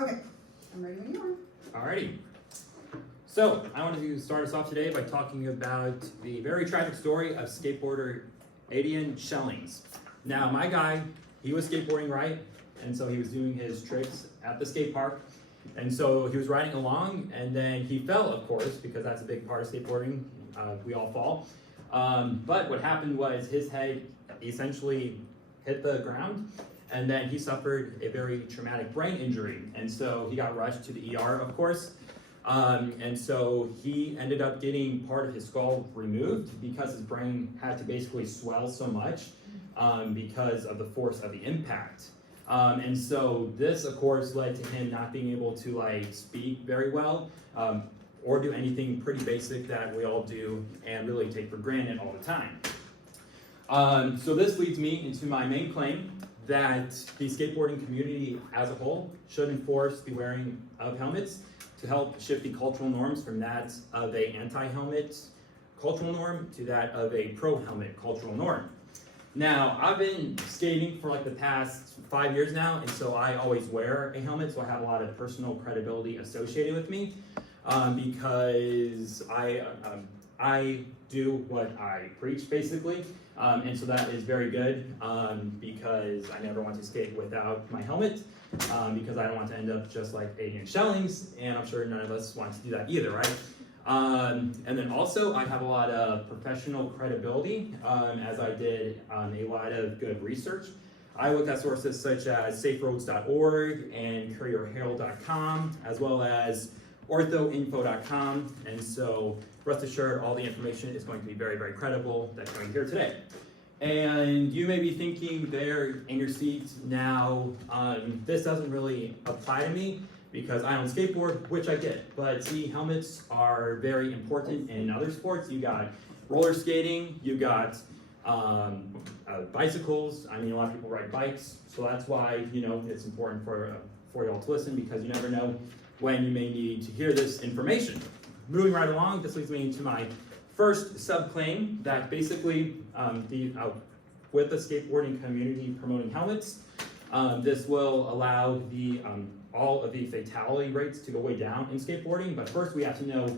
Okay, I'm ready when you are. Alrighty. So, I wanted to start us off today by talking about the very tragic story of skateboarder Adrian Schellings. Now, my guy, he was skateboarding, right? And so he was doing his tricks at the skate park. And so he was riding along, and then he fell, of course, because that's a big part of skateboarding. We all fall. But what happened was his head essentially hit the ground, and then he suffered a very traumatic brain injury. And so he got rushed to the ER, of course. And so he ended up getting part of his skull removed because his brain had to basically swell so much because of the force of the impact. And so this, of course, led to him not being able to speak very well or do anything pretty basic that we all do and really take for granted all the time. So this leads me into my main claim that the skateboarding community as a whole should enforce the wearing of helmets to help shift the cultural norms from that of a anti-helmet cultural norm to that of a pro-helmet cultural norm. Now, I've been skating for the past 5 years now, and so I always wear a helmet, so I have a lot of personal credibility associated with me because I do what I preach, basically, and so that is very good because I never want to skate without my helmet because I don't want to end up just like Adrian Schellings, and I'm sure none of us want to do that either, right? And then also, I have a lot of professional credibility as I did a lot of good research. I looked at sources such as saferoads.org and courierherald.com, as well as orthoinfo.com, and so rest assured all the information is going to be very, very credible that's coming here today. And you may be thinking there in your seat now, this doesn't really apply to me because I don't skateboard, which I get, but see, helmets are very important in other sports. You got roller skating, you got bicycles. I mean, a lot of people ride bikes, so that's why, it's important for y'all to listen because you never know when you may need to hear this information. Moving right along, this leads me into my first subclaim that basically with the skateboarding community promoting helmets, this will allow the all of the fatality rates to go way down in skateboarding. But first we have to know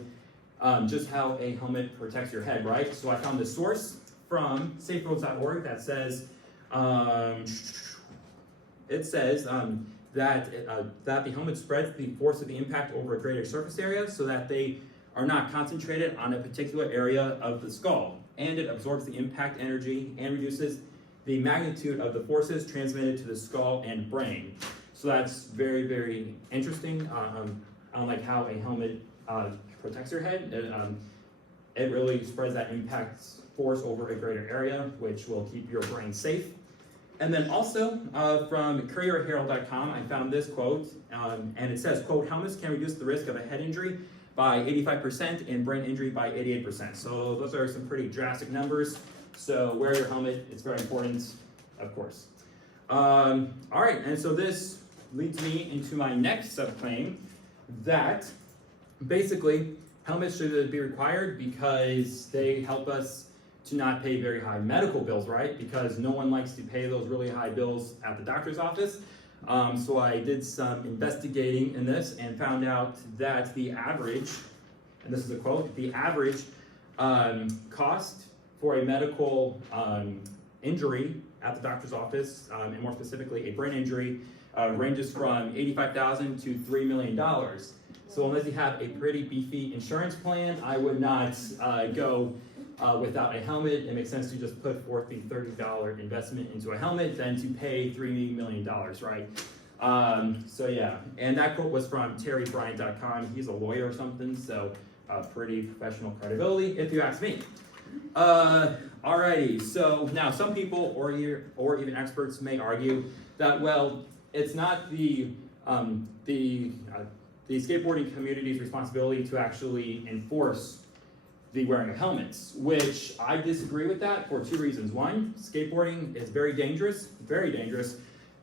just how a helmet protects your head, right? So I found this source from saferoads.org that says that the helmet spreads the force of the impact over a greater surface area so that they are not concentrated on a particular area of the skull, and it absorbs the impact energy and reduces the magnitude of the forces transmitted to the skull and brain. So that's very, very interesting on how a helmet protects your head. It really spreads that impact force over a greater area, which will keep your brain safe. And then also from courierherald.com, I found this quote, and it says, quote, helmets can reduce the risk of a head injury by 85% and brain injury by 88%. So those are some pretty drastic numbers. So wear your helmet, it's very important, of course. All right, and so this leads me into my next subclaim that basically helmets should be required because they help us to not pay very high medical bills, right? Because no one likes to pay those really high bills at the doctor's office. So I did some investigating in this and found out that the average, and this is a quote, the average cost for a medical injury at the doctor's office, and more specifically a brain injury, ranges from $85,000 to $3 million. So unless you have a pretty beefy insurance plan, I would not go without a helmet. It makes sense to just put forth the $30 investment into a helmet than to pay $3 million, right? So yeah, and that quote was from terrybryant.com. He's a lawyer or something, so pretty professional credibility, if you ask me. Alrighty, so now some people or even experts may argue that, well, it's not the skateboarding community's responsibility to actually enforce the wearing of helmets, which I disagree with that for two reasons. One, skateboarding is very dangerous,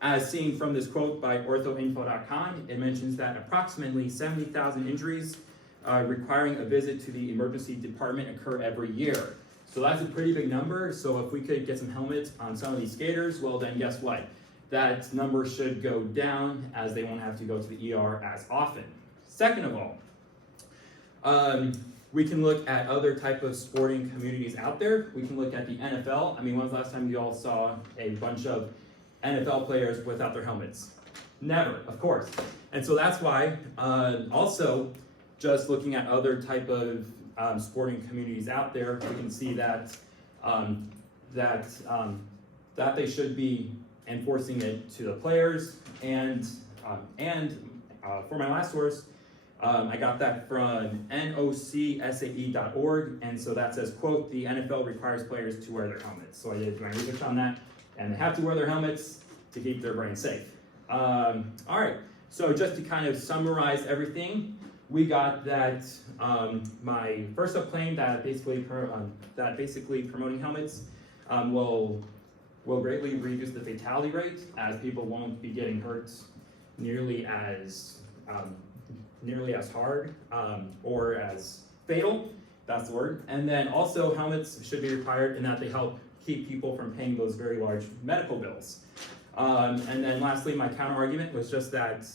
as seen from this quote by orthoinfo.com. It mentions that approximately 70,000 injuries requiring a visit to the emergency department occur every year. So that's a pretty big number. So if we could get some helmets on some of these skaters, well then guess what? that number should go down as they won't have to go to the ER as often. Second of all, we can look at other type of sporting communities out there. We can look at the NFL. I mean, when's the last time you all saw a bunch of NFL players without their helmets? Never, of course. And so that's why, also, just looking at other type of sporting communities out there, we can see that that they should be enforcing it to the players. And for my last source, I got that from nocsae.org, and so that says, quote, the NFL requires players to wear their helmets. So I did my research on that, and they have to wear their helmets to keep their brain safe. All right, so just to kind of summarize everything, we got that my first up claim that basically promoting helmets will greatly reduce the fatality rate, as people won't be getting hurt nearly as hard or as fatal. That's the word. And then also helmets should be required in that they help keep people from paying those very large medical bills. And then lastly, my counter argument was just that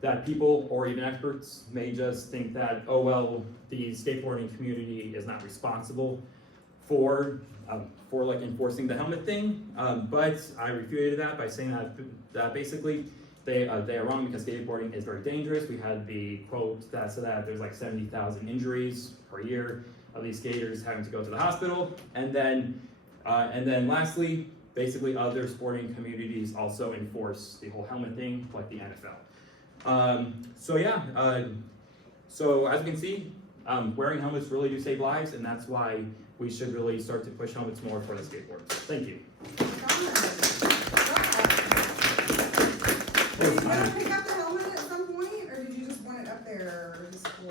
that people or even experts may just think that, oh well, the skateboarding community is not responsible for like enforcing the helmet thing. But I refuted that by saying that basically they are wrong, because skateboarding is very dangerous. We had the quote that said that there's like 70,000 injuries per year of these skaters having to go to the hospital. And then lastly, basically other sporting communities also enforce the whole helmet thing, like the NFL. So as you can see, wearing helmets really do save lives, and that's why we should really start to push helmets more for the skateboarders. Thank you. Good.